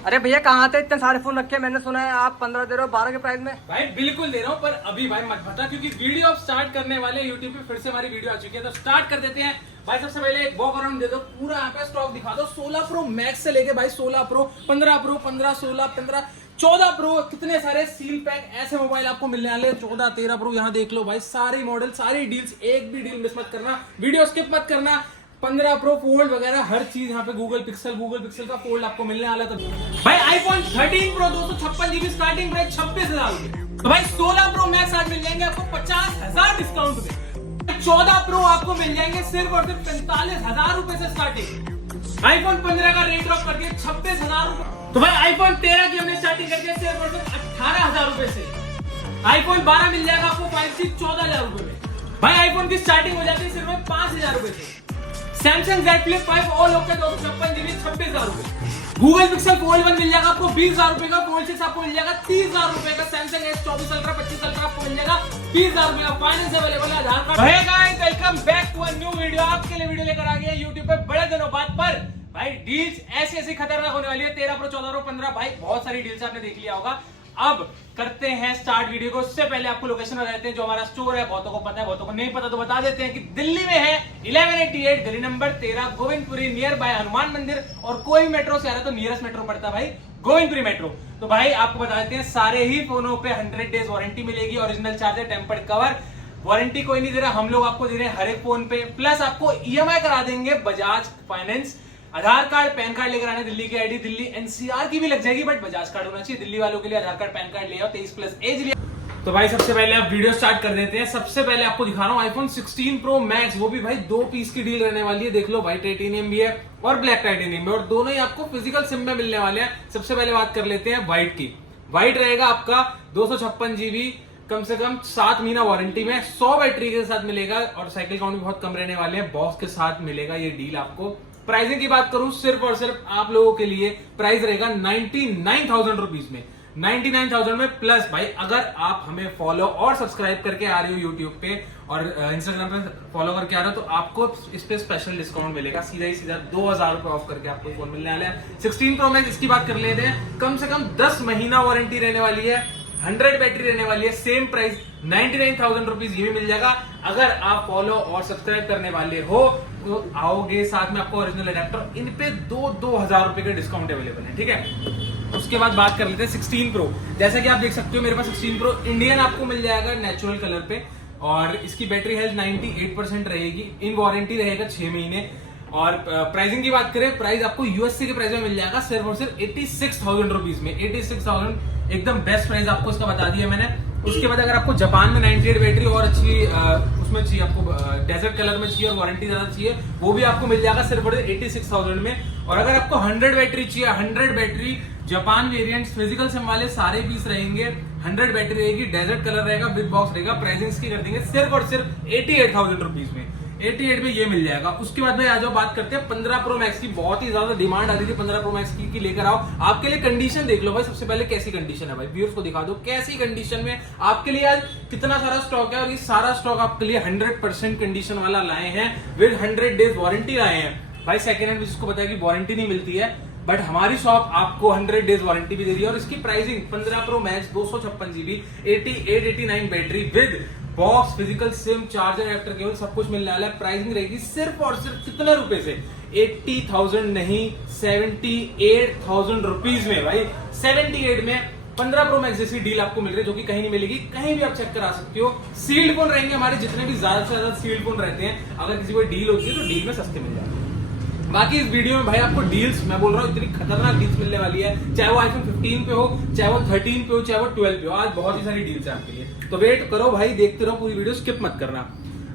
अरे भैया कहाँ थे, इतने सारे फोन रखे, मैंने सुना है आप 15 दे रहे हो 12 के प्राइस में। भाई बिल्कुल दे रहा हूँ, पर अभी भाई मत बता, क्योंकि वीडियो अब स्टार्ट करने वाले यूट्यूब पे फिर से हमारी वीडियो आ चुकी है, तो स्टार्ट कर देते हैं। भाई सबसे पहले एक वॉक अराउंड दे दो, पूरा यहाँ पे स्टॉक दिखा दो। 16 प्रो मैक्स से लेके भाई 16 प्रो, 15 प्रो, 15, 16, 15, 14 प्रो, कितने सारे सील पैक ऐसे मोबाइल आपको मिलने वाले। 14, 13 प्रो यहाँ देख लो भाई, सारे मॉडल, सारी डील्स, एक भी डील मिस मत करना, वीडियो स्किप मत करना। 15 प्रो फोल्ड वगैरह हर चीज यहाँ पे गूगल पिक्सल का फोल्ड आपको मिलने वाला था। भाई iPhone 13 pro 256 GB starting price 26,000 रुपए। तो भाई 16 प्रो मैक्स आज मिल जाएंगे आपको 50,000 डिस्काउंट में। 14 प्रो आपको मिल जाएंगे सिर्फ और सिर्फ 45,000 रुपए से स्टार्टिंग। आईफोन 15 का रेट ड्रॉप कर दिया 26,000 रुपए। तो भाई आईफोन 13 की हमने स्टार्टिंग कर दिया सिर्फ और सिर्फ 18,000 रुपए से। आईफोन 12 मिल जाएगा आपको 5G 14,000 रुपए में। भाई आईफोन की स्टार्टिंग हो जाती है सिर्फ 5,000 रुपए से। Samsung Z Flip 5 all okay 256 GB 26,000 रुपए। गूगल पिक्सल फोल्ड 1 मिल जाएगा आपको 20,000 रुपए का। फोल्ड 6 आपको मिल जाएगा 30,000 रुपए का। सैमसंग S24 अल्ट्रा 25 अल्ट्रा आपको मिल जाएगा 20,000 रुपए का। फाइनेंस अवेलेबल है, Aadhaar card. Hey guys, welcome back to a new video. आपके लिए वीडियो लेकर आ गए YouTube पे बड़े दिनों बाद। पर भाई डील्स ऐसी ऐसी खतरनाक होने वाली है। 13 प्रो, 14 प्रो, 15, भाई बहुत सारी डील्स आपने देख लिया होगा। अब करते हैं स्टार्ट वीडियो को। उससे पहले आपको लोकेशन बता देते हैं, जो हमारा स्टोर है, बहुतों को पता है, बहुतों को नहीं पता, तो बता देते हैं कि दिल्ली में है 1188 गली number 13 Govindpuri, near by Hanuman मंदिर। और कोई मेट्रो से आ रहा है तो नियरेस्ट मेट्रो पड़ता है भाई गोविंदपुरी मेट्रो। तो भाई आपको बता देते हैं, सारे ही फोनों पे 100 डेज वारंटी मिलेगी। Original charger, tempered cover, warranty कोई नहीं दे रहा, हम लोग आपको दे रहे हैं हर एक फोन पे। प्लस आपको EMI करा देंगे बजाज फाइनेंस। आधार कार्ड, पैन कार्ड लेकर आने, दिल्ली की आईडी, दिल्ली NCR की भी लग जाएगी, बट बजाज कार्ड होना चाहिए। दिल्ली वालों के लिए आधार कार्ड, पैन कार्ड ले आओ, 23+ एज ले। तो भाई सबसे पहले आप वीडियो स्टार्ट कर देते हैं। सबसे पहले आपको दिखा रहा हूं आईफोन 16 प्रो मैक्स, वो भी भाई 2 पीस की डील रहने वाली है। देख लो भाई, टाइटेनियम भी है और ब्लैक टाइटेनियम भी, और दोनों ही आपको फिजिकल सिम में मिलने वाले हैं। सबसे पहले बात कर लेते हैं व्हाइट की। व्हाइट रहेगा आपका 256 GB, कम से कम 7 महीना वारंटी में, 100 बैटरी के साथ मिलेगा, और साइकिल काउंट भी बहुत कम रहने वाले हैं। बॉक्स के साथ मिलेगा ये डील आपको। प्राइसिंग की बात करूं, सिर्फ और सिर्फ आप लोगों के लिए प्राइस रहेगा 99,000 रुपीज में। 99,000 में। प्लस भाई अगर आप हमें फॉलो और सब्सक्राइब करके आ रहे हो यूट्यूब पे और इंस्टाग्राम पे फॉलो करके आ रहे हो, तो आपको इस पे स्पेशल डिस्काउंट मिलेगा। सीधा ही सीधा 2,000 रुपए ऑफ करके आपको फोन मिलने वाला है। 16 प्रो मैक्स, इसकी बात कर लेते हैं। कम से कम 10 महीना वारंटी रहने वाली है, 100 बैटरी रहने वाली है। सेम प्राइस 99,000 रुपीज ये भी मिल जाएगा। अगर आप फॉलो और सब्सक्राइब करने वाले हो तो आओगे, साथ में आपको ओरिजिनल अडेप्टर, इन पे 2,000 रुपए का डिस्काउंट अवेलेबल है, ठीक है। उसके बाद बात कर लेते हैं 16 प्रो। जैसा कि आप देख सकते हो मेरे पास 16 प्रो इंडियन आपको मिल जाएगा नेचुरल कलर पे, और इसकी बैटरी हेल्थ 98% रहेगी। इन वारंटी रहेगा 6 महीने। और प्राइसिंग की बात करें, प्राइस आपको यूएसए के प्राइस में मिल जाएगा सिर्फ और सिर्फ 86,000 रुपीज में। 86,000 एकदम बेस्ट प्राइस आपको इसका बता दिया मैंने। उसके बाद अगर आपको जापान में 98 बैटरी और अच्छी उसमें चाहिए, आपको डेजर्ट कलर में चाहिए और वारंटी ज्यादा चाहिए, वो भी आपको मिल जाएगा सिर्फ और 86,000 में। और अगर आपको 100 बैटरी चाहिए, 100 battery Japan variant physical SIM वाले सारे पीस रहेंगे, 100 बैटरी रहेगी, डेजर्ट कलर रहेगा, विद बॉक्स रहेगा। प्राइसिंग की कर देंगे सिर्फ और सिर्फ 88,000 रुपीज में। 88 में ये मिल जाएगा। उसके बाद भाई आ जाओ, बात करते हैं 15 प्रो मैक्स की। बहुत ही ज्यादा डिमांड आ रही थी 15 प्रो मैक्स की लेकर आओ। आपके लिए कंडीशन देख लो भाई, सबसे पहले कैसी कंडीशन है भाई, व्यूअर्स को दिखा दो कैसी कंडीशन में आपके लिए आज कितना सारा स्टॉक है। और ये सारा स्टॉक आपके लिए 100% कंडीशन वाला लाए हैं, विद 100 डेज वारंटी लाए हैं भाई। सेकेंड हैंड जिसको पता है कि वारंटी नहीं मिलती है, बट हमारी शॉप आपको 100 डेज वारंटी भी दे रही है। और इसकी pricing 15 pro max 256 GB, 88-89 battery, with box, physical SIM, charger, adapter, cable, सब कुछ मिलने वाला है। प्राइसिंग रहेगी सिर्फ और सिर्फ कितने रुपए से? 80,000 नहीं, 78,000 रुपीज में भाई। 78 में 15 प्रो मैक्स जैसी डील आपको मिल रही है, जो कि कहीं नहीं मिलेगी। कहीं भी आप चेक करा सकते हो। सील्ड फोन रहेंगे हमारे, जितने भी ज्यादा से ज्यादा सील्ड फोन रहते हैं। अगर किसी को डील होती है तो डील में सस्ते मिल जाते हैं। बाकी इस वीडियो में भाई आपको डील्स, मैं बोल रहा हूँ, इतनी खतरनाक डील्स मिलने वाली है, चाहे वो आईफोन 15 पे हो, चाहे वो 13 पे हो, चाहे वो 12 पे हो। आज बहुत ही सारी डील्स है आपके लिए, तो वेट करो भाई, देखते रहो पूरी वीडियो, स्किप मत करना।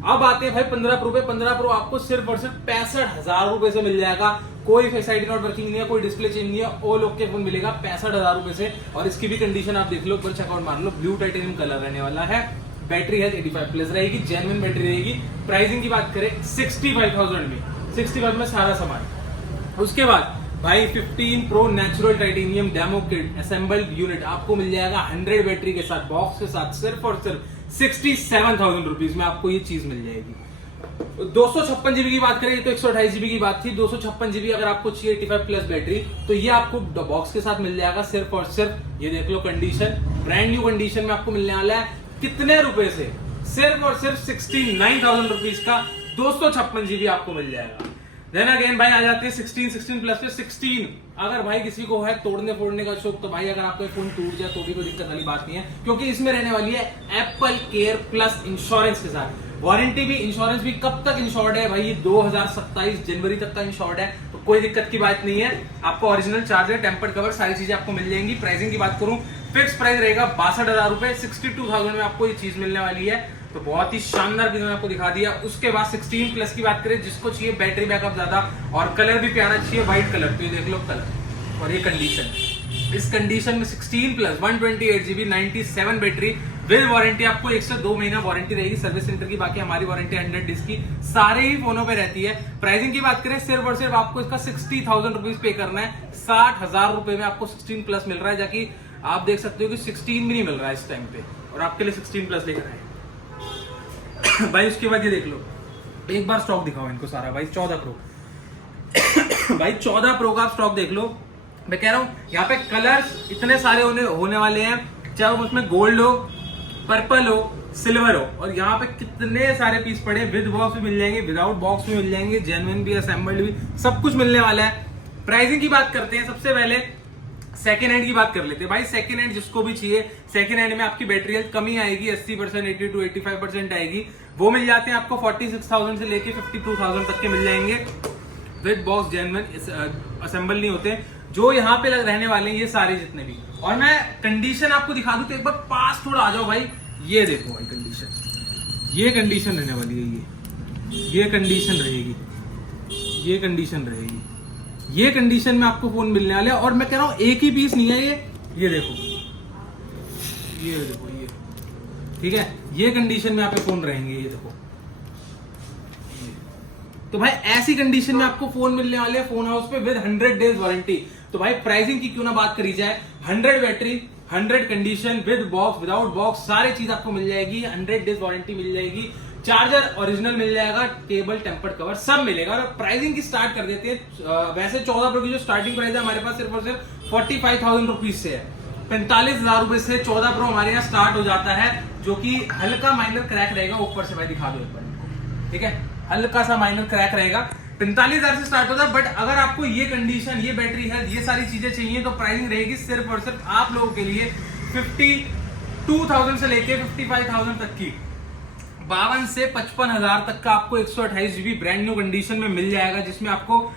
अब आते हैं भाई 15 प्रो पे। 15 प्रो आपको सिर्फ और सिर्फ 65,000 रुपए से मिल जाएगा। कोई फेस आईडी नॉट वर्किंग नहीं है, कोई डिस्प्ले चेंज नहीं है, ऑल ओके फोन मिलेगा 65,000 रुपए से। और इसकी भी कंडीशन आप देख लो, ऊपर चेकआउट मार लो, ब्लू टाइटेनियम कलर रहने वाला है। बैटरी है 85+ रहेगी, जेन्युइन बैटरी रहेगी। प्राइसिंग की बात करें 65,000 में, 65 में सारा सामान। उसके बाद भाई 15 pro natural titanium demo kit assembled unit आपको मिल जाएगा 100 बैटरी के साथ, बॉक्स के साथ, सिर्फ और सिर्फ 67,000 रुपीज में आपको ये चीज मिल जाएगी। 256 जीबी की बात करें तो 128 जीबी की बात थी, 256 जीबी अगर आपको चाहिए 85 प्लस बैटरी तो ये आपको बॉक्स के साथ मिल जाएगा सिर्फ और सिर्फ, ये देख लो कंडीशन, ब्रांड न्यू कंडीशन में आपको मिलने वाला है कितने रुपए से, सिर्फ और सिर्फ 69,000 रुपीज का 256 जीबी आपको मिल जाएगा। देन अगेन भाई आ जाते हैं 16 प्लस पे 16। अगर भाई किसी को है तोड़ने फोड़ने का शौक तो भाई अगर आपका फोन टूट जाए तो भी कोई दिक्कत वाली बात नहीं है, क्योंकि इसमें रहने वाली है एप्पल केयर प्लस इंश्योरेंस के साथ। वारंटी भी इंश्योरेंस भी कब तक इंश्योर्ड है भाई, ये 2027 जनवरी तक का इंश्योर्ड है, तो कोई दिक्कत की बात नहीं है। आपको ओरिजिनल चार्जर, टेम्पर्ड कवर, सारी चीजें आपको मिल जाएंगी। प्राइसिंग की बात करूं, फिक्स प्राइस रहेगा 62,000 रुपए, 62,000 में आपको ये चीज मिलने वाली है। तो बहुत ही शानदार चीज आपको दिखा दिया। उसके बाद 16 प्लस की बात करें, जिसको चाहिए बैटरी बैकअप ज्यादा और कलर भी प्यारा चाहिए, व्हाइट कलर, तो ये देख लो कलर और ये कंडीशन। इस कंडीशन में 16 plus 128 GB 97 battery with warranty, आपको 1 से 2 महीना वारंटी रहेगी सर्विस सेंटर की, बाकी हमारी वारंटी 100 डेज की सारे ही फोनों पे रहती है। प्राइसिंग की बात करें, सिर्फ और सिर्फ आपको इसका 60,000 रुपीज पे करना है। 60,000 रुपए में आपको 16 प्लस मिल रहा है, जाकि आप देख सकते हो कि 16 भी नहीं मिल रहा है इस टाइम पे, और आपके लिए 16 प्लस लेकर आए भाई। उसके बाद ये देख लो, एक बार स्टॉक दिखाओ इनको सारा भाई। 14 प्रो भाई 14 प्रो का स्टॉक देख लो। मैं कह रहा हूं यहाँ पे कलर्स इतने सारे होने वाले हैं, चाहे उसमें गोल्ड हो, पर्पल हो, सिल्वर हो, और यहाँ पे कितने सारे पीस पड़े, विद बॉक्स भी मिल जाएंगे, विदाउट बॉक्स भी मिल जाएंगे, जेन्युइन भी, असेंबल्ड भी, सब कुछ मिलने वाला है। प्राइसिंग की बात करते हैं, सबसे पहले सेकेंड हैंड की बात कर लेते हैं भाई। सेकेंड हैंड जिसको भी चाहिए, सेकेंड हैंड में आपकी बैटरी हेल्थ कमी आएगी, 80%, 80 to 85% आएगी, वो मिल जाते हैं आपको 46,000 से लेके 52,000 तक के मिल जाएंगे, विद बॉक्स, जेन्युइन, असेंबल नहीं होते। जो यहाँ पे रहने वाले हैं ये सारे जितने भी, और मैं कंडीशन आपको दिखा दूं तो एक बार पास थोड़ा आ जाओ भाई। ये देखो भाई कंडीशन, ये कंडीशन रहने वाली है, ये कंडीशन रहेगी, ये कंडीशन रहेगी, ये कंडीशन में आपको फोन मिलने वाले हैं। और मैं कह रहा हूं एक ही पीस नहीं है ये देखो, ये देखो, ये ठीक है, ये कंडीशन में आपके फोन रहेंगे, ये देखो। तो भाई ऐसी कंडीशन में आपको फोन मिलने वाले हैं फोन हाउस पे विद 100 डेज वारंटी। तो भाई प्राइसिंग की क्यों ना बात करी जाए, 100 battery, 100 condition, with box, without box, सारी चीज आपको मिल जाएगी, 100 डेज वारंटी मिल जाएगी, चार्जर ओरिजिनल मिल जाएगा, केबल, टेम्पर्ड कवर सब मिलेगा। और प्राइसिंग की स्टार्ट कर देते हैं। वैसे 14 प्रो की जो स्टार्टिंग प्राइस है हमारे पास सिर्फ और सिर्फ 45,000 रुपीज से है, 45,000 रुपए से 14 प्रो हमारे यहाँ स्टार्ट हो जाता है, जो कि हल्का माइनर क्रैक रहेगा। ऊपर से भाई दिखा दो एक बार, ठीक है, हल्का सा माइनर क्रैक रहेगा, 45,000 से स्टार्ट होता है। बट अगर आपको ये कंडीशन, ये बैटरी है, ये सारी चीजें चाहिए तो प्राइसिंग रहेगी सिर्फ और सिर्फ आप लोगों के लिए 52,000 से लेके 55,000 तक की, 52 से 55,000 तक का आपको 128 जीबी ब्रांड न्यू कंडीशन में मिल जाएगा, जिसमें आपको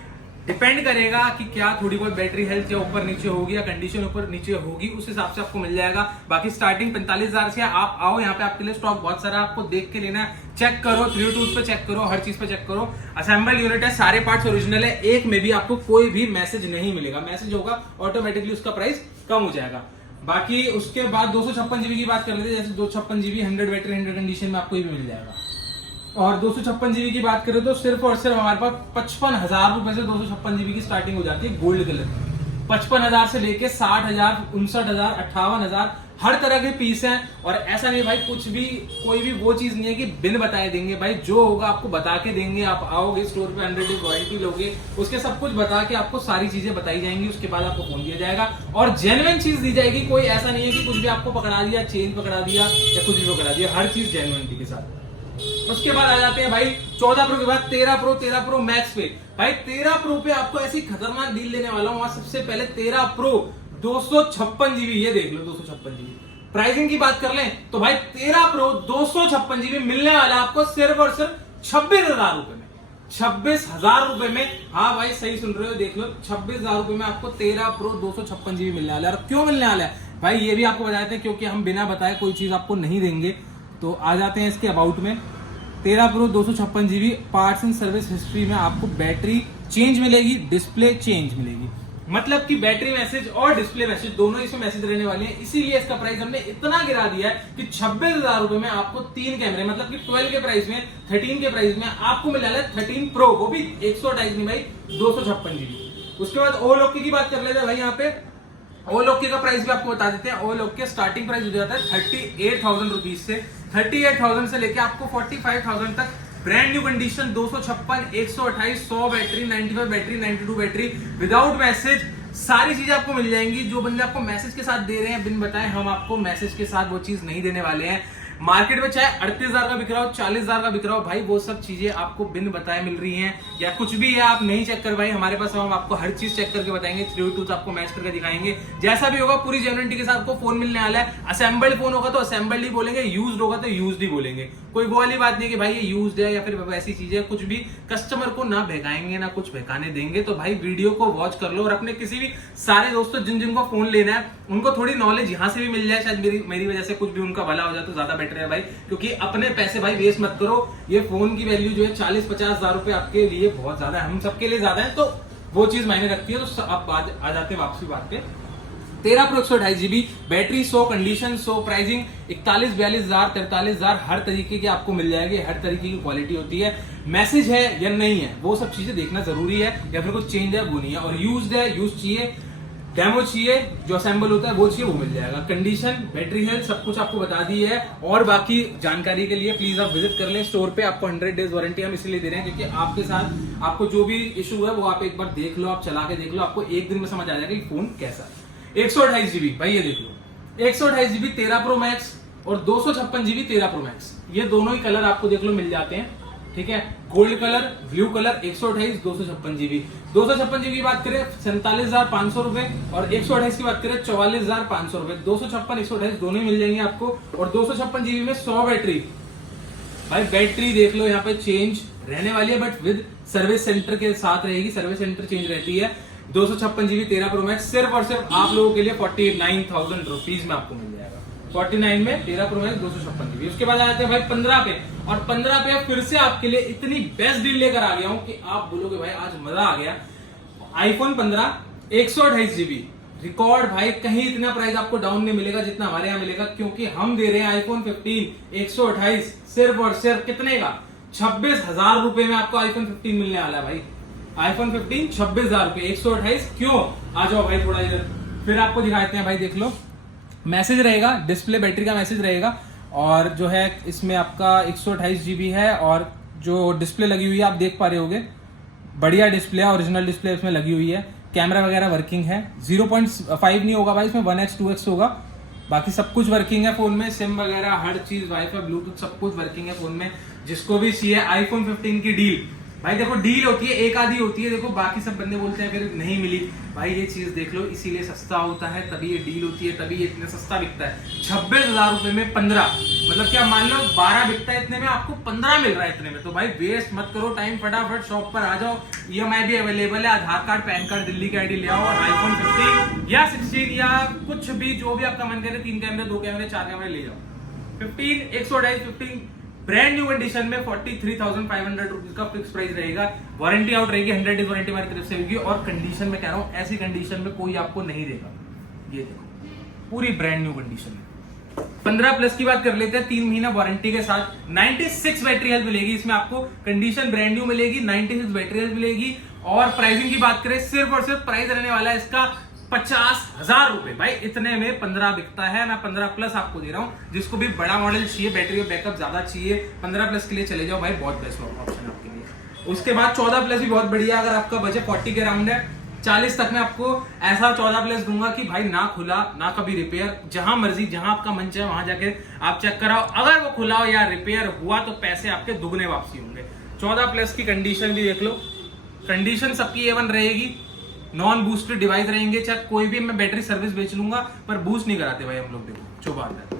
डिपेंड करेगा कि क्या थोड़ी बहुत बैटरी हेल्थ या ऊपर नीचे होगी या कंडीशन ऊपर नीचे होगी, उस हिसाब से आपको मिल जाएगा। बाकी स्टार्टिंग 45,000 से आप आओ यहाँ पे, आपके लिए स्टॉक बहुत सारा आपको देख के लेना है, चेक करो, 3 पे चेक करो, हर चीज पे चेक करो। असेंबल यूनिट है, सारे पार्ट्स ओरिजिनल है, एक में भी आपको कोई भी मैसेज नहीं मिलेगा, मैसेज होगा ऑटोमेटिकली उसका प्राइस कम हो जाएगा। बाकी उसके बाद 256 जीबी की बात कर लेते हैं, जैसे 256 जीबी 100 बैटरी 100 कंडीशन में आपको ये भी मिल जाएगा। और 256 जीबी की बात करें तो सिर्फ और सिर्फ हमारे पास 55,000 रुपए से 256 जीबी की स्टार्टिंग हो जाती है गोल्ड कलर में। 55,000 से लेके 60,000, 59,000, 58,000 हर तरह के पीस हैं। और ऐसा नहीं भाई कुछ भी, कोई भी वो चीज नहीं है कि बिन बताए देंगे भाई, जो होगा आपको बता के देंगे। आप आओगे स्टोर पे, 100 डेज वारंटी लोगे, उसके सब कुछ बता के आपको सारी चीजें बताई जाएंगी, उसके बाद आपको फोन दिया जाएगा और जेन्युइन चीज दी जाएगी। कोई ऐसा नहीं है कि कुछ भी आपको पकड़ा दिया, चेंज पकड़ा दिया या कुछ भी पकड़ा दिया, हर चीज जेन्युइनिटी के साथ। उसके बाद आ जाते हैं भाई 14 प्रो के बाद 13 प्रो मैक्स पे। भाई 13 प्रो पे आपको ऐसी खतरनाक डील लेने वाला हूं। सबसे पहले 13 प्रो 256 जीबी, ये देख लो 256 जीबी। प्राइसिंग की बात कर लें तो भाई 13 प्रो 256 जीबी मिलने वाला आपको सिर्फ और सिर्फ 26,000 रुपए में, 26,000 रुपए में। हाँ भाई सही सुन रहे हो, देख लो 26,000 रुपए में आपको 13 प्रो 256 जीबी मिलने वाला है। और क्यों मिलने वाला है भाई ये भी आपको बताते हैं, क्योंकि हम बिना बताए कोई चीज आपको नहीं देंगे। तो आ जाते हैं इसके अबाउट में। 13 pro 256 GB, parts and service history में आपको बैटरी चेंज मिलेगी, डिस्प्ले चेंज मिलेगी, मतलब कि बैटरी मैसेज और डिस्प्ले मैसेज दोनों इसमें मैसेज रहने वाले हैं। इसीलिए इसका प्राइस हमने इतना गिरा दिया है कि 26,000 रुपए में आपको 3 कैमरे, मतलब कि 12 के प्राइस में, 13 के प्राइस में आपको मिल रहा है 13 प्रो, वो भी 128 नहीं भाई 256 जीबी। उसके बाद ओवरलॉक की बात कर लेते हैं भाई। यहाँ पे ओवरलॉक का प्राइस भी आपको बता देते हैं। ओवरलॉक के स्टार्टिंग प्राइस हो जाता है 38,000 रुपीज से, 38,000 से लेके आपको 45,000 तक brand new condition 256, 128, 100 battery, 95 battery, 92 battery, without message, सारी चीजें आपको मिल जाएंगी। जो बंदे आपको मैसेज के साथ दे रहे हैं बिन बताए, हम आपको मैसेज के साथ वो चीज नहीं देने वाले हैं। मार्केट में चाहे 38,000 का बिक रहा हो, 40,000 का बिक रहा हो, भाई वो सब चीजें आपको बिन बताए मिल रही हैं। या कुछ भी है आप नहीं चेक कर भाई, हमारे पास हम आपको हर चीज चेक करके बताएंगे, 3 आपको मैच करके दिखाएंगे। जैसा भी होगा पूरी जेन्युइनिटी के साथ आपको फोन मिलने वाला है। असेंबल्ड फोन होगा तो असेंबल्ड ही बोलेंगे, यूज्ड होगा तो यूज्ड ही बोलेंगे। कोई वो वाली बात नहीं कि भाई ये यूज्ड है या फिर वैसी चीजें, कुछ भी कस्टमर को ना बहकाएंगे ना कुछ बहकाने देंगे। तो भाई वीडियो को वॉच कर लो और अपने किसी भी सारे दोस्तों जिनको फोन लेना है उनको थोड़ी नॉलेज यहाँ से भी मिल जाए, शायद मेरी वजह से कुछ भी उनका भला हो जाए तो ज्यादा बेटर है भाई। क्योंकि अपने पैसे भाई वेस्ट मत करो। ये फोन की वैल्यू जो है 40-50 हजार रुपए आपके लिए बहुत ज्यादा है, हम सबके लिए ज्यादा है, तो वो चीज मायने रखती है। तो आप आ जाते हैं वापसी बात पे। 13 pro 128 GB battery, 100 condition, 100 pricing, 41-42 हजार, 43 हजार, हर तरीके की आपको मिल जाएगी, हर तरीके की क्वालिटी होती है। मैसेज है या नहीं है वो सब चीजें देखना जरूरी है, या फिर कुछ चेंज है वो नहीं है। और यूज्ड है, यूज चाहिए, डेमो चाहिए, जो असेंबल होता है वो चाहिए, वो मिल जाएगा। कंडीशन, बैटरी हेल्थ सब कुछ आपको बता दी है। और बाकी जानकारी के लिए प्लीज आप विजिट कर लें स्टोर पे। आपको 100 डेज वारंटी हम इसलिए दे रहे हैं क्योंकि आपके साथ आपको जो भी इशू है वो आप एक बार देख लो, आप चला के देख लो, आपको एक दिन में समझ आ जाएगा कि फोन कैसा है। 128 जीबी भाई ये देख लो, 128 जीबी 13 प्रो मैक्स और 256 जीबी 13 प्रो मैक्स, ये दोनों ही कलर आपको देख लो मिल जाते हैं। ठीक है, gold colour, blue colour, 128, 256 GB. 256 GB की बात करें 47,500 रुपए और 128 की बात करें 44,500 रुपए। 256, 128 दोनों ही मिल जाएंगे आपको। और 256 जीबी में 100 बैटरी, भाई बैटरी देख लो यहाँ पे चेंज रहने वाली है, बट विद सर्विस सेंटर के साथ रहेगी, सर्विस सेंटर चेंज रहती है। 256 जीबी 13 प्रो मैक्स सिर्फ और सिर्फ आप लोगों के लिए 49,000 रुपीज में आपको मिल जाएगा। 49 में 13 प्रो मैक्स 256 जीबी। उसके बाद आ जाते हैं भाई 15 पे, और 15 पे फिर से आपके लिए इतनी बेस्ट डील लेकर आ गया हूं कि आप बोलोगे भाई आज मजा आ गया। आईफोन 15 128 जीबी रिकॉर्ड, भाई कहीं इतना प्राइस आपको डाउन नहीं मिलेगा जितना हमारे यहाँ मिलेगा, क्योंकि हम दे रहे हैं आईफोन 15 128 सिर्फ और सिर्फ कितने का, 26,000 रुपए में आपको आईफोन 15 मिलने वाला है भाई। आईफोन 15 26,000 रुपए 128। क्यों, आ जाओ भाई थोड़ा इधर, फिर आपको दिखाते हैं भाई। देख लो मैसेज रहेगा, डिस्प्ले बैटरी का मैसेज रहेगा, और जो है इसमें आपका 128 जीबी है, और जो डिस्प्ले लगी हुई है आप देख पा रहे होगे, बढ़िया डिस्प्ले है, ओरिजिनल डिस्प्ले इसमें लगी हुई है। कैमरा वगैरह वर्किंग है, 0.5 नहीं होगा भाई इसमें, 1x 2x होगा। बाकी सब कुछ वर्किंग है फोन में, सिम वगैरह हर चीज, वाईफाई ब्लूटूथ सब कुछ वर्किंग है फोन में। जिसको भी चाहिए आईफोन 15 की डील, भाई देखो डील होती है एक आधी होती है, देखो बाकी सब बंदे बोलते हैं फिर नहीं मिली, भाई ये चीज देख लो, इसीलिए सस्ता होता है, तभी ये डील होती है, तभी ये इतना सस्ता बिकता है। 26,000 रुपए में 15, मतलब क्या मान लो 12 बिकता है इतने में, आपको 15 मिल रहा है इतने में। तो भाई वेस्ट मत करो टाइम, फटाफट शॉप पर आ जाओ, EMI भी अवेलेबल है, Aadhaar card, pan card, Delhi की आईडी ले आओ, और आईफोन 15 या 16 या कुछ भी जो भी आपका मन करे, 3 कैमरे 2 कैमरे 4 कैमरे ले जाओ। 15 128 15 ब्रांड न्यू कंडीशन में 43,500 रुपीज का फिक्स प्राइस रहेगा। वारंटी आउट रहेगी, 100 डेज वारंटी हमारी तरफ से होगी। और कंडीशन में कह रहा हूं, ऐसी कंडीशन में कोई आपको नहीं देगा। ये देखो पूरी ब्रांड न्यू कंडीशन में। 15 प्लस की बात कर लेते हैं, 3 महीना वारंटी के साथ 96 बैटरी हेल्थ मिलेगी इसमें आपको। कंडीशन ब्रांड न्यू मिलेगी, 96 बैटरी हेल्थ मिलेगी। और प्राइसिंग की बात करें, सिर्फ और सिर्फ प्राइस रहने वाला है इसका 50,000 रुपए। भाई इतने में 15 बिकता है, मैं 15 प्लस आपको दे रहा हूं। जिसको भी बड़ा मॉडल चाहिए, बैटरी का बैकअप ज्यादा चाहिए, 15 प्लस के लिए चले जाओ भाई, बहुत बेस्ट ऑप्शन है आपके लिए। उसके बाद 14 प्लस भी बहुत बढ़िया, अगर आपका बजट 40 के राउंड है, 40 तक में आपको ऐसा 14 प्लस दूंगा कि भाई ना खुला ना कभी रिपेयर, जहां मर्जी जहां आपका मन चाहे वहां जाके आप चेक कराओ, अगर वो खुला हो या रिपेयर हुआ तो पैसे आपके दुगने वापसी होंगे। 14 प्लस की कंडीशन भी देख लो, कंडीशन सबकी A1 रहेगी, नॉन बूस्टेड डिवाइस रहेंगे। चाहे कोई भी मैं बैटरी सर्विस बेच लूंगा, पर बूस्ट नहीं कराते भाई हम लोग, देखो जो बात है।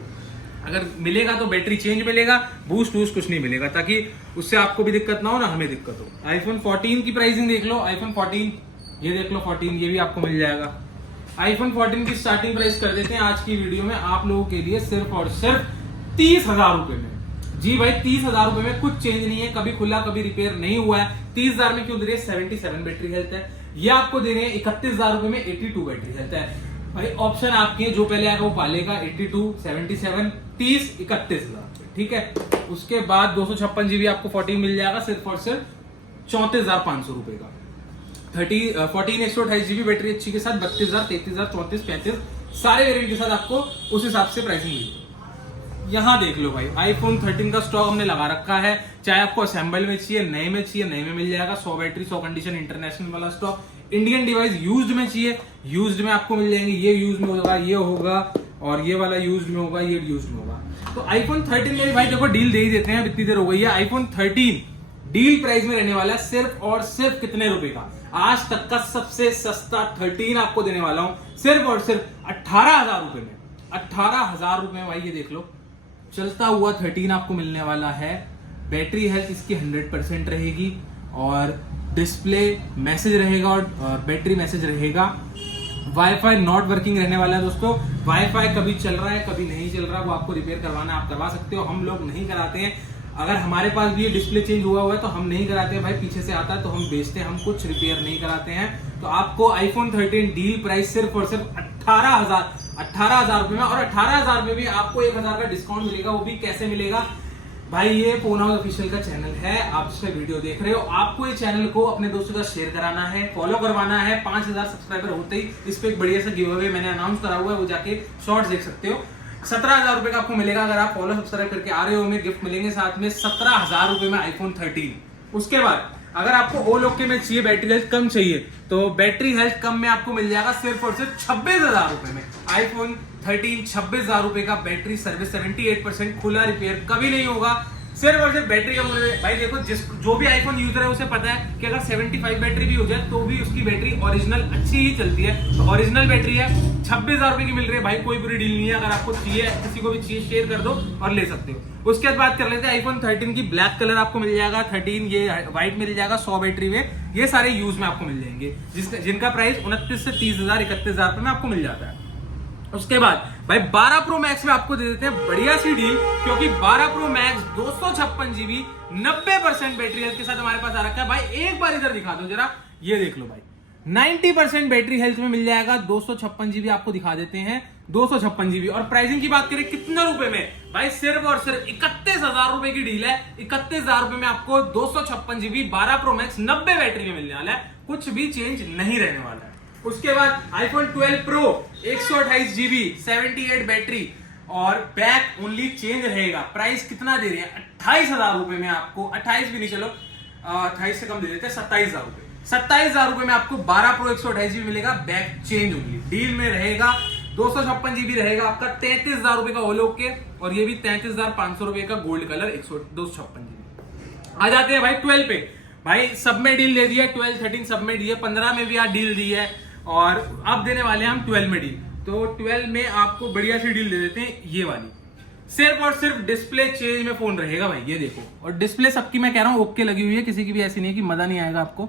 अगर मिलेगा तो बैटरी चेंज मिलेगा, बूस्ट वूस्ट कुछ नहीं मिलेगा, ताकि उससे आपको भी दिक्कत ना हो ना हमें दिक्कत हो। आईफोन 14 की प्राइसिंग देख लो, आईफोन 14 ये देख लो, 14 ये भी आपको मिल जाएगा। आईफोन 14 की स्टार्टिंग प्राइस कर देते हैं आज की वीडियो में आप लोगों के लिए सिर्फ और सिर्फ 30,000 रुपए में। जी भाई 30,000 रुपए में कुछ चेंज नहीं है, कभी खुला कभी रिपेयर नहीं हुआ है। 30,000 में क्यों दे रहे हैं, 77 बैटरी हेल्थ है। ये आपको दे रहे हैं 31,000 रुपए में 82 बैटरी हेल्थ है। भाई ऑप्शन आपके हैं, जो पहले आएगा वो पालेगा। 82 77 30 31,000, ठीक है। उसके बाद 256 जीबी आपको 14 मिल जाएगा सिर्फ और सिर्फ 34,500 रुपए का। 14 128 जीबी बैटरी अच्छी के साथ 32,000 33,000 34 35 सारे वेरिएंट के साथ आपको उस हिसाब से प्राइसिंग मिलेगी। यहाँ देख लो भाई, आईफोन 13 का स्टॉक हमने लगा रखा है। चाहे आपको असेंबल में चाहिए, नए में चाहिए, नए में मिल जाएगा। 100 बैटरी, 100 कंडीशन, इंटरनेशनल वाला स्टॉक। इंडियन डिवाइस यूज्ड में चाहिए, यूज्ड में आपको मिल जाएंगे। ये यूज में होगा, ये होगा, और ये वाला यूज्ड में होगा, ये यूज्ड में होगा। तो आईफोन 13 में भी भाई देखो डील दे ही देते हैं। इतनी देर हो गई है। आईफोन 13 डील प्राइस में रहने वाला है सिर्फ और सिर्फ कितने रुपए का? आज तक का सबसे सस्ता 13 आपको देने वाला हूं सिर्फ और सिर्फ 18,000 रुपए में। 18,000 रुपए में भाई ये देख लो, चलता हुआ 13 आपको मिलने वाला है। बैटरी हेल्थ इसकी 100% रहेगी, और डिस्प्ले मैसेज रहेगा, और बैटरी मैसेज रहेगा। वाईफाई नॉट वर्किंग रहने वाला है दोस्तों। वाईफाई कभी चल रहा है, कभी नहीं चल रहा, वो आपको रिपेयर करवाना आप करवा सकते हो। हम लोग नहीं कराते हैं। अगर हमारे पास भी ये डिस्प्ले चेंज हुआ है तो हम नहीं कराते हैं भाई, पीछे से आता है तो हम बेचते हैं, हम कुछ रिपेयर नहीं कराते हैं। तो आपको आईफोन 13 डील प्राइस सिर्फ और सिर्फ 18,000 रुपए में, और 18,000 में भी आपको 1,000 का डिस्काउंट मिलेगा। वो भी कैसे मिलेगा भाई? ये फोन हाउस ऑफिशियल का चैनल है, आप इसमें वीडियो देख रहे हो, आपको ये चैनल को अपने दोस्तों का शेयर कराना है, फॉलो करवाना है। 5,000 सब्सक्राइबर होते ही इस पे एक बढ़िया सा गिव अवे मैंने अनाउंस करा हुआ है, वो जाके शॉर्ट्स देख सकते हो। 17,000 रुपए का आपको मिलेगा अगर आप फॉलो सब्सक्राइब करके आ रहे हो। हमें गिफ्ट मिलेंगे साथ में 17,000 रुपए में आईफोन 13। उसके बाद अगर आपको ओ लोके में चाहिए, बैटरी हेल्थ कम चाहिए, तो बैटरी हेल्थ कम में आपको मिल जाएगा सिर्फ और सिर्फ 26,000 रुपए में। आईफोन 13 26,000 रुपए का, बैटरी सर्विस 78%, खुला रिपेयर कभी नहीं होगा। सिर्फ और सिर्फ बैटरी का भाई देखो, जो भी आईफोन यूजर है उसे पता है कि अगर 75 बैटरी भी हो जाए तो भी उसकी बैटरी ओरिजिनल अच्छी ही चलती है। तो ओरिजिनल बैटरी है, 26,000 रुपए की मिल रही है भाई, कोई बुरी डील नहीं है। अगर आपको चाहिए, किसी को भी चाहिए, शेयर कर दो और ले सकते हो। उसके बाद बात कर लेते हैं आईफोन 13 की। ब्लैक कलर आपको मिल जाएगा 13, ये व्हाइट मिल जाएगा 100 बैटरी में। ये सारे यूज में आपको मिल जाएंगे, जिनका प्राइस 29 से 30,000 31,000 रुपए में आपको मिल जाता है। उसके बाद भाई 12 प्रो मैक्स में आपको दे देते हैं बढ़िया सी डील, क्योंकि 12 pro max 256 GB 90% battery health के साथ हमारे पास आ रखा है। भाई एक बार इधर दिखा दो जरा, ये देख लो भाई, 90% बैटरी हेल्थ में मिल जाएगा। 256 जीबी आपको दिखा देते हैं, 256 जीबी। और प्राइसिंग की बात करें कितने रुपए में भाई, सिर्फ और सिर्फ 31,000 रुपए की डील है। 31,000 रुपए में आपको 256 जीबी 12 प्रो मैक्स 90 बैटरी में मिलने वाला है, कुछ भी चेंज नहीं रहने वाला है। उसके बाद आईफोन 12 प्रो 128 जीबी 78 बैटरी और बैक ओनली चेंज रहेगा। प्राइस कितना दे रहे हैं? 28,000 रुपए में आपको, 28 भी नहीं, चलो 28 से कम दे देते हैं, 27,000 रुपए। 27,000 रुपए में आपको 12 प्रो 128 जीबी मिलेगा, बैक चेंज होगी। डील में रहेगा 256 जीबी रहेगा आपका 33,000 रुपए का ओलो के, और ये भी 33,500 रुपए का गोल्ड कलर 256 जीबी। आ जाते हैं भाई 12 पे। भाई सब में डील दे दी है, 12 13 सब में दी है, 15 में भी आज डील दी है, और अब देने वाले हैं हम 12 में डील। तो 12 में आपको बढ़िया सी डील दे देते हैं, ये वाली। सिर्फ और सिर्फ डिस्प्ले चेंज में फोन रहेगा भाई, ये देखो। और डिस्प्ले सबकी मैं कह रहा हूँ ओके लगी हुई है, किसी की भी ऐसी नहीं है कि मजा नहीं आएगा आपको।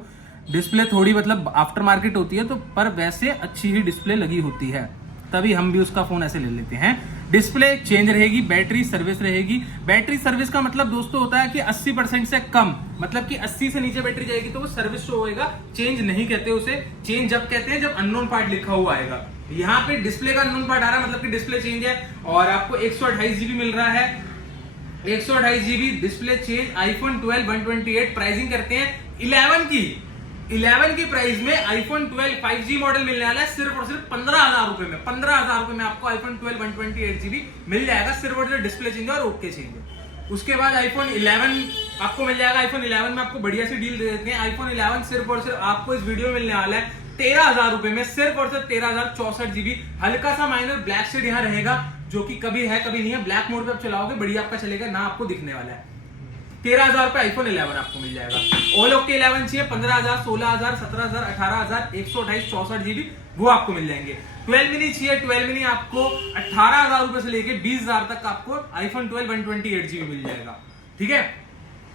डिस्प्ले थोड़ी मतलब आफ्टर मार्केट होती है तो, पर वैसे अच्छी ही डिस्प्ले लगी होती है, तभी हम भी उसका फोन ऐसे ले लेते हैं। डिस्प्ले चेंज रहेगी, बैटरी सर्विस रहेगी। बैटरी सर्विस का मतलब दोस्तों होता है कि 80% से कम, मतलब कि 80 से नीचे बैटरी जाएगी तो वो सर्विस शो होएगा। चेंज नहीं कहते उसे, चेंज जब कहते हैं जब अननोन पार्ट लिखा हुआ आएगा। यहाँ पे डिस्प्ले का अननोन पार्ट आ रहा है, मतलब कि डिस्प्ले चेंज है। और आपको 128 जीबी मिल रहा है, 128 GB display change. IPhone 12 128 pricing करते हैं 11 की प्राइस में आईफोन 12 5G मॉडल मिलने वाला है सिर्फ और सिर्फ 15,000 रुपए में। 15,000 रुपए में आपको आईफोन 12 128 जीबी मिल जाएगा, सिर्फ और सिर्फ डिस्प्ले चेंज और ओके चेंज है। उसके बाद आईफोन 11 आपको मिल जाएगा। आईफोन 11 में आपको बढ़िया सी डील दे देते हैं। आईफोन 11 सिर्फ और सिर्फ आपको इस वीडियो में मिलने वाला है 13,000 रुपए में, सिर्फ और सिर्फ 13,064 जीबी। हल्का सा माइनर ब्लैक शेड यहाँ रहेगा, जो कि कभी है कभी नहीं है। ब्लैक मोड पे आप चलाओगे बढ़िया आपका चलेगा, ना आपको दिखने वाला है। 13,000 रुपए आईफोन 11 आपको मिल जाएगा। ऑल ओके 11 चाहिए 15,000 16,000 17,000 18,000 128 64 जीबी वो आपको मिल जाएंगे। 12 मिनी चाहिए, 12 मिनी आपको 18,000 रुपए से लेके 20,000 तक आपको आईफोन 12 128 जीबी मिल जाएगा। ठीक है,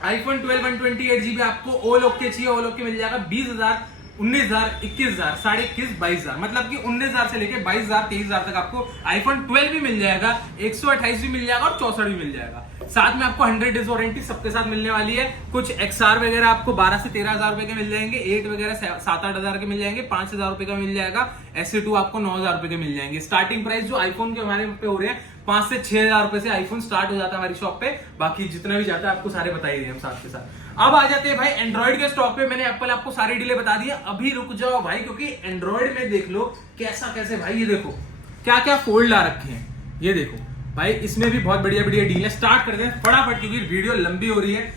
आईफोन 12 128 जीबी आपको ऑल ओके चाहिए, ऑल ओके मिल जाएगा 20,000 19,000 21,000 21,500 22,000, मतलब कि 19,000 से लेके 22,000 23,000 तक आपको आईफोन 12 भी मिल जाएगा, 128 भी मिल जाएगा और 64 भी मिल जाएगा। साथ में आपको 100 डेज वारंटी सबके साथ मिलने वाली है। कुछ XR वगैरह आपको 12 से 13,000 रुपए के मिल जाएंगे, 8 वगैरह 7-8 हजार के मिल जाएंगे, 5,000 रुपए का मिल जाएगा। SE2 आपको 9,000 रुपए के मिल जाएंगे। स्टार्टिंग प्राइस जो आईफोन के हमारे पे हो रहे हैं 5 से 6,000 रुपए से आईफोन स्टार्ट हो जाता है हमारी शॉप पे। बाकी जितना भी जाता है आपको सारे बता ही दिए हम साथ के साथ। अब आ जाते हैं भाई एंड्रॉइड के स्टॉक पे। मैंने एप्पल आपको सारी डीले बता दी है, अभी रुक जाओ भाई, क्योंकि एंड्रॉइड में देख लो कैसे भाई, ये देखो क्या क्या फोल्ड ला रखे हैं। ये देखो भाई इसमें भी बहुत बढ़िया बढ़िया डील है। स्टार्ट करते हैं फटाफट क्योंकि वीडियो लंबी हो रही है।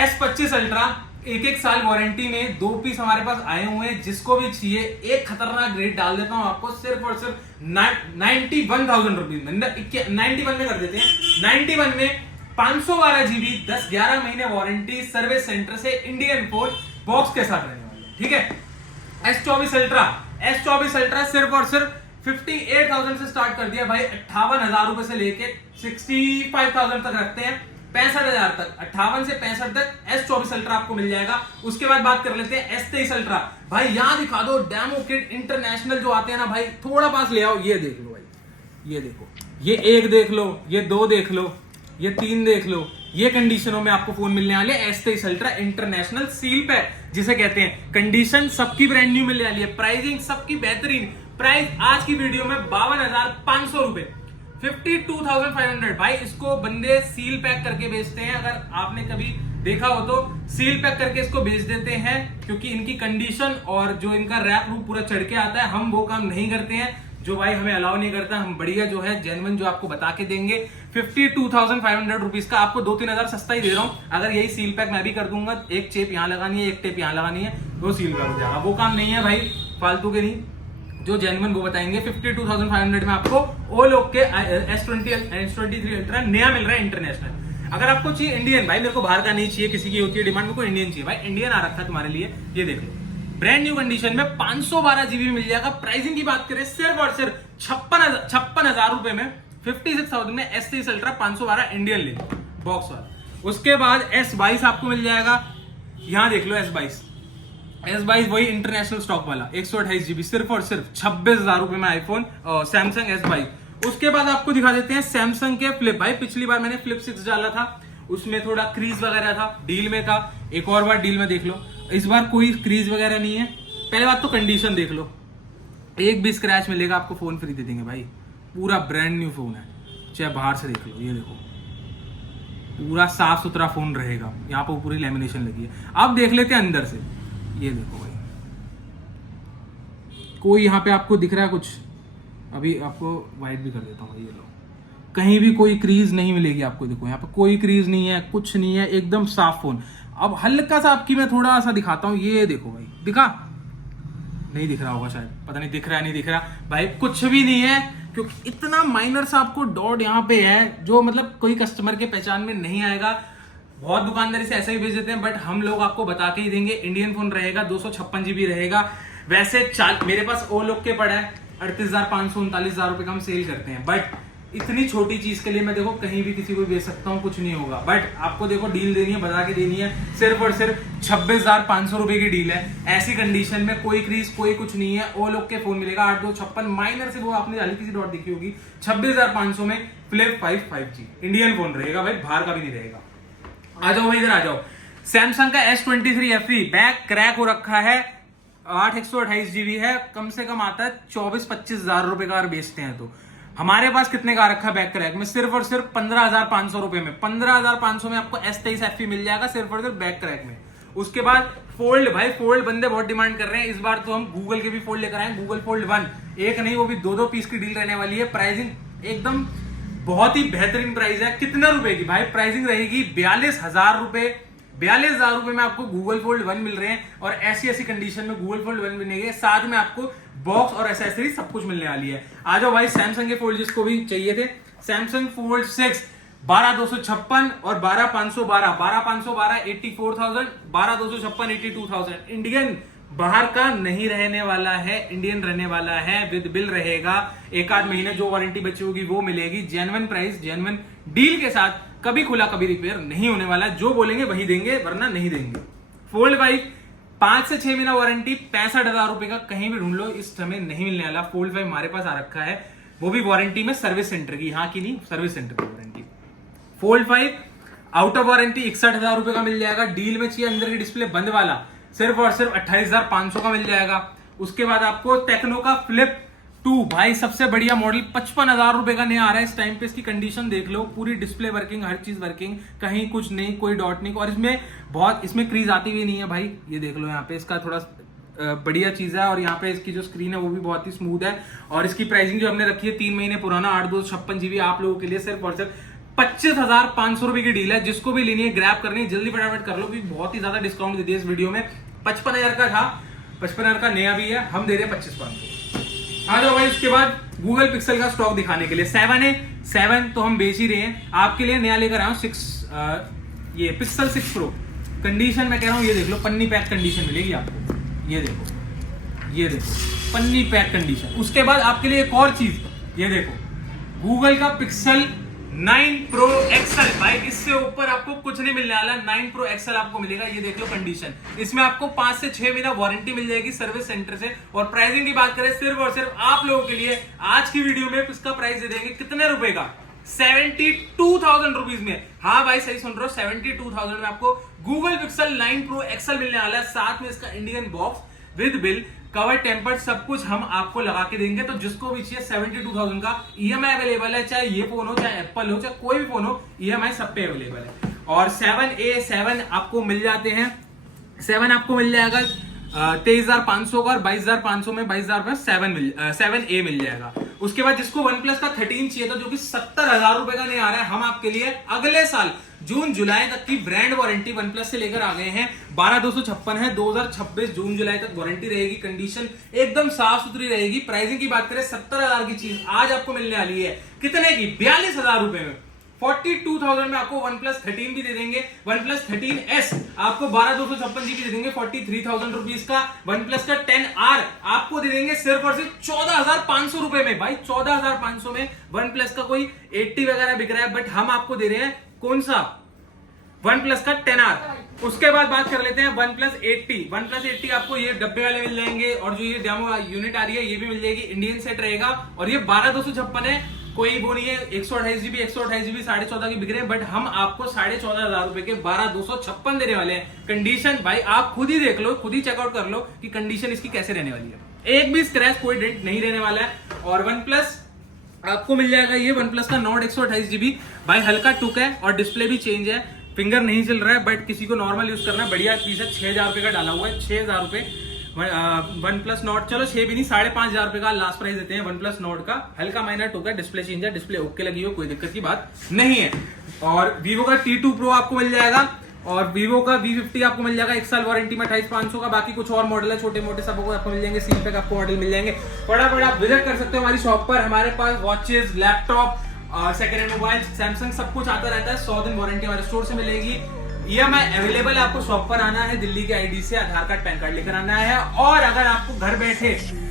S25 अल्ट्रा 1 साल वारंटी में 2 पीस हमारे पास आए हुए हैं। जिसको भी चाहिए एक खतरनाक रेट डाल देता हूं आपको, सिर्फ और सिर्फ 91,000 रुपीज में, 91 में कर देते हैं। 91 में 512 GB 10-11 महीने वारंटी सर्विस सेंटर से इंडियन फोन बॉक्स के साथ रहने वाले, ठीक है। S24 अल्ट्रा सिर्फ और सिर्फ 58,000 से स्टार्ट कर दिया भाई। 58,000 रुपए से लेके 65,000 तक रखते हैं, 65,000 तक, 58 से 65 तक S24 अल्ट्रा आपको मिल जाएगा। उसके बाद बात कर लेते हैं S23 अल्ट्रा। भाई यहां दिखा दो डेमो किट इंटरनेशनल जो आते हैं ना भाई, थोड़ा पास ले आओ। ये देख लो भाई, ये देखो, ये 1 देख लो, ये 2 देख लो, ये 3 देख लो। ये कंडीशनों में आपको फोन मिलने वाले S23 ultra international seal pack जिसे कहते हैं। कंडीशन सबकी ब्रांड न्यू मिलने वाली है, प्राइसिंग सबकी बेहतरीन। प्राइस आज की वीडियो में 52,500 रुपए, 52,500। भाई इसको बंदे सील पैक करके बेचते हैं, अगर आपने कभी देखा हो तो सील पैक करके इसको बेच देते हैं क्योंकि इनकी कंडीशन और जो इनका रैप रूप पूरा चढ़ के आता है। हम वो काम नहीं करते हैं जो भाई हमें अलाउ नहीं करता। हम बढ़िया जो है जेन्युइन जो आपको बता के देंगे। 52,500 रुपीज का आपको 2-3 हजार सस्ता ही दे रहा हूं। अगर यही सील पैक मैं भी कर दूंगा, एक चेप यहाँ लगानी है, एक टेप यहाँ लगानी है, तो सील पैक हो जाएगा। वो काम नहीं है भाई, फालतू के नहीं, जो जेन्युइन वो बताएंगे। 52,500 में आपको ओलोक के S23 अल्ट्रा नया मिल रहा है इंटरनेशनल। अगर आपको चाहिए इंडियन, भाई मेरे को बाहर का नहीं चाहिए, किसी की होती है डिमांड, मेरे को इंडियन चाहिए। भाई इंडियन आ रखा है तुम्हारे लिए, ये देख लो, ब्रांड न्यू कंडीशन में 512 GB मिल जाएगा। प्राइसिंग की बात करें सिर्फ और सिर्फ 56,000 रुपए में, 56,000 में S23 अल्ट्रा 512 इंडियन ले बॉक्स वाला। उसके बाद S22 आपको मिल जाएगा, यहां देख लो S22 वही इंटरनेशनल स्टॉक वाला 128 GB, सिर्फ और सिर्फ 26,000 रुपए में आईफोन सैमसंग S22। उसके बाद आपको दिखा देते हैं सैमसंग के फ्लिप। भाई पिछली बार मैंने फ्लिप 6 डाला था, उसमें थोड़ा क्रीज वगैरह था, डील में था। एक और बार डील में देख लो, इस बार कोई क्रीज वगैरह नहीं है। पहले बात तो कंडीशन देख लो, एक भी स्क्रैच मिलेगा आपको फोन फ्री दे देंगे भाई। पूरा ब्रांड न्यू फोन है, चाहे बाहर से देख लो, ये देखो पूरा साफ सुथरा फोन रहेगा। यहाँ पर पूरी लेमिनेशन लगी है। अब देख लेते हैं अंदर से, ये देखो भाई, कोई यहाँ पे आपको दिख रहा है कुछ? अभी आपको वाइट भी कर देता हूँ, ये लो, कहीं भी कोई क्रीज नहीं मिलेगी आपको। देखो यहाँ पे कोई क्रीज नहीं है, कुछ नहीं है, एकदम साफ फोन। अब हल्का सा आपकी मैं थोड़ा सा दिखाता हूँ, ये देखो भाई, दिखा नहीं दिख रहा होगा शायद, पता नहीं दिख रहा है नहीं दिख रहा भाई, कुछ भी नहीं है क्योंकि इतना माइनर सा आपको डॉट यहाँ पे है जो मतलब कोई कस्टमर के पहचान में नहीं आएगा। बहुत दुकानदार इसे ऐसे ही भेज देते हैं, बट हम लोग आपको बता के ही देंगे। इंडियन फोन रहेगा, 256 GB रहेगा। वैसे मेरे पास ओलोक के पड़ा है 38,500 39,000 रुपए का हम सेल करते हैं, बट इतनी छोटी चीज के लिए मैं देखो कहीं भी किसी को बेच सकता हूँ, कुछ नहीं होगा। बट आपको देखो डील देनी है, बता के देनी है, सिर्फ और सिर्फ 26,500 रुपए की डील है। ऐसी कंडीशन में कोई क्रीज कोई कुछ नहीं है, ओलोक के फोन मिलेगा 8256 माइनर से, वो आपने हल्की सी डॉट देखी होगी। 26,500 में फ्लिप 5 5G इंडियन फोन रहेगा भाई, बाहर का भी नहीं रहेगा। आ जाओ भाई, इधर आ जाओ। सैमसंग का S23 FE बैक क्रैक हो रखा है, 128 GB है, कम से कम आता है 24-25 हजार रुपए का बेचते हैं। तो हमारे पास कितने का रखा है बैक क्रैक में? सिर्फ और सिर्फ 15,500 रुपए में, 15,500 में आपको S23 FE मिल जाएगा, सिर्फ और सिर्फ बैक क्रैक में। उसके बाद फोल्ड, भाई फोल्ड बंदे बहुत डिमांड कर रहे हैं, इस बार तो हम गूगल के भी फोल्ड लेकर आए, गूगल फोल्ड 1, एक नहीं वो भी 2-2 पीस की डील रहने वाली है। प्राइसिंग एकदम बहुत ही बेहतरीन प्राइस है। कितने रुपए की भाई? प्राइसिंग रहेगी 42,000 रुपए। 42,000 रुपए में आपको गूगल फोल्ड 1 मिल रहे हैं, और ऐसी कंडीशन में गूगल फोल्ड 1 मिलेंगे, साथ में आपको बॉक्स और एसेसरीज सब कुछ मिलने वाली है। आ जाओ भाई, सैमसंग के फोल्ड जिसको भी चाहिए थे, सैमसंग फोल्ड 6 12,256 और 12,512, 12,512 84,000, 12,256 82,000। इंडियन बाहर का नहीं रहने वाला है, इंडियन रहने वाला है, विद बिल रहेगा। 1-8 महीने जो वारंटी बची होगी वो मिलेगी, जेन्युइन प्राइस, जेन्युइन डील के साथ। कभी खुला कभी रिपेयर नहीं होने वाला, जो बोलेंगे वही देंगे, वरना नहीं देंगे। फोल्ड 5 5 से 6 महीना वारंटी, 65,000 रुपए का कहीं भी ढूंढ लो, इस समय नहीं मिलने वाला। फोल्ड 5 हमारे पास आ रखा है, वो भी वारंटी में, सर्विस सेंटर की, यहाँ की नहीं, सर्विस सेंटर की warranty. Fold 5 out of warranty 61,000 रुपए का मिल जाएगा। डील में चाहिए अंदर की डिस्प्ले बंद वाला, सिर्फ और सिर्फ 28,500 का मिल जाएगा। उसके बाद आपको टेक्नो का फ्लिप 2, भाई सबसे बढ़िया मॉडल, 55,000 रुपए का नया आ रहा है इस टाइम पे। इसकी कंडीशन देख लो, पूरी डिस्प्ले वर्किंग, हर चीज वर्किंग, कहीं कुछ नहीं, कोई डॉट नहीं, और इसमें क्रीज आती भी नहीं है भाई। ये देख लो यहाँ पे, इसका थोड़ा बढ़िया चीज है। और यहाँ पे इसकी जो स्क्रीन है वो भी बहुत ही स्मूथ है। और इसकी प्राइसिंग जो हमने रखी है 3 महीने पुराना 8/256 GB आप लोगों के लिए सिर्फ और सिर्फ 25,500 रुपए की डील है। जिसको भी लेनी है ग्रैब करनी है जल्दी फटाफट कर लो, क्योंकि बहुत ही ज्यादा डिस्काउंट दे दिया इस वीडियो में। 55,000 का था, 55,000 का नया भी है, हम दे रहे हैं 25,500। आ जाओ भाई उसके बाद गूगल पिक्सल का स्टॉक दिखाने के लिए 7 है। 7 तो हम बेच ही रहे हैं, आपके लिए नया लेकर आया हूँ 6 ये पिक्सल 6 प्रो। कंडीशन मैं कह रहा हूँ ये देख लो, पन्नी पैक कंडीशन मिलेगी आपको, ये देखो पन्नी पैक कंडीशन। उसके बाद आपके लिए एक और चीज, ये देखो गूगल का पिक्सल 9 प्रो एक्सल। भाई इससे ऊपर आपको कुछ नहीं मिलने वाला, 9 प्रो एक्सल आपको मिलेगा। ये देख लो कंडीशन, इसमें आपको 5 से 6 महीना वारंटी मिल जाएगी सर्विस सेंटर से। और प्राइसिंग की बात करें सिर्फ और सिर्फ आप लोगों के लिए आज की वीडियो में इसका प्राइस दे देंगे कितने रुपए का, 72,000 रुपीज में। हाँ भाई सही सुन रहे हो, 72,000 में आपको गूगल पिक्सल 9 प्रो एक्सल मिलने वाला है। साथ में इसका Indian box with bill, cover, tempered सब कुछ हम आपको लगा के देंगे। तो जिसको भी चाहिए 72,000 का ईएमआई अवेलेबल है, चाहे ये फोन हो, चाहे एप्पल हो, चाहे कोई भी फोन हो, ईएमआई सब पे अवेलेबल है। और 7 आपको मिल जाते हैं, 7 आपको मिल जाएगा 23,500 का, और 22,500 में 22,000 में 7A मिल जाएगा। उसके बाद जिसको OnePlus का 13 चाहिए था जो कि 70,000 रुपए का नहीं आ रहा है, हम आपके लिए अगले साल जून जुलाई तक की ब्रांड वारंटी OnePlus से लेकर आ गए हैं। 12,256 है, 2026 जून जुलाई तक वारंटी रहेगी, कंडीशन एकदम साफ सुथरी रहेगी। प्राइसिंग की बात करें 70,000 की चीज आज आपको मिलने वाली है कितने की, 42,000 रुपए में। 42,000 में आपको OnePlus 13 भी दे देंगे। OnePlus 13S आपको 12,256 GB दे देंगे 43,000 रुपीज का। OnePlus का 10R आपको दे देंगे सिर्फ और सिर्फ 14,500 रुपए में। भाई 14,500 में OnePlus का कोई 80 वगैरह बिक रहा है, बट हम आपको दे रहे हैं कौन सा, OnePlus का 10R। उसके बाद बात कर लेते हैं OnePlus 80। OnePlus 80 आपको ये डब्बे वाले मिल जाएंगे, और जो ये डेमो यूनिट आ रही है ये भी मिल जाएगी, इंडियन सेट रहेगा। और ये 12,256 है, कोई वो नहीं है 128 GB 14.5 की बिक रहे हैं, बट हम आपको 14,500 रुपए के 12,256 देने वाले हैं। कंडीशन भाई आप खुद ही देख लो, खुद ही चेकआउट कर लो कि कंडीशन इसकी कैसे रहने वाली है। एक भी स्क्रैच कोई डेंट नहीं रहने वाला है। और OnePlus आपको मिल जाएगा ये OnePlus का Nord 128 GB। भाई हल्का टुक है और डिस्प्ले भी चेंज है, फिंगर नहीं चल रहा है, बट किसी को नॉर्मल यूज करना है, बढ़िया पीस है। 6,000 रुपए का डाला हुआ है, 6,000 रुपए। OnePlus Nord, चलो 6 भी नहीं 5,500 रुपए का लास्ट प्राइस देते हैं OnePlus Nord का। हल्का माइनर टुक है, डिस्प्ले चेंज है, डिस्प्ले ओके लगी हो, कोई दिक्कत की बात नहीं है। और Vivo का T2 Pro आपको मिल जाएगा, और Vivo का V50 आपको मिल जाएगा 1 साल वारंटी में 28,500 का। बाकी कुछ और मॉडल है छोटे मोटे सब आपको मिल जाएंगे, सील पैक आपको मॉडल मिल जाएंगे। फटाफट आप विजिट कर सकते हो हमारी शॉप पर। हमारे पास वॉचेस, लैपटॉप और सेकंड हैंड मोबाइल, सैमसंग सब कुछ आता रहता है। 100 दिन वारंटी हमारे स्टोर से मिलेगी। ईएमआई अवेलेबल है, आपको शॉप पर आना है, दिल्ली के आईडी से आधार कार्ड पैन कार्ड लेकर आना है। और अगर आपको घर बैठे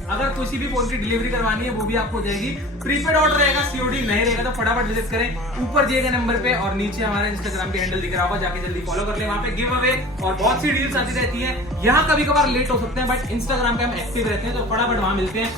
अगर किसी भी फोन की डिलीवरी करवानी है वो भी आपको हो जाएगी। प्रीपेड ऑर्डर रहेगा, सीओडी नहीं रहेगा, तो फटाफट विजिट करें ऊपर दिए गए नंबर पे, और नीचे हमारा इंस्टाग्राम के हैंडल दिख रहा होगा, जाके जल्दी फॉलो कर ले। वहां पे गिव अवे और बहुत सी डील्स आती रहती है। यहाँ कभी कभार लेट हो सकते हैं, बट इंस्टाग्राम पे हम एक्टिव रहते हैं, तो फटाफट वहां मिलते हैं।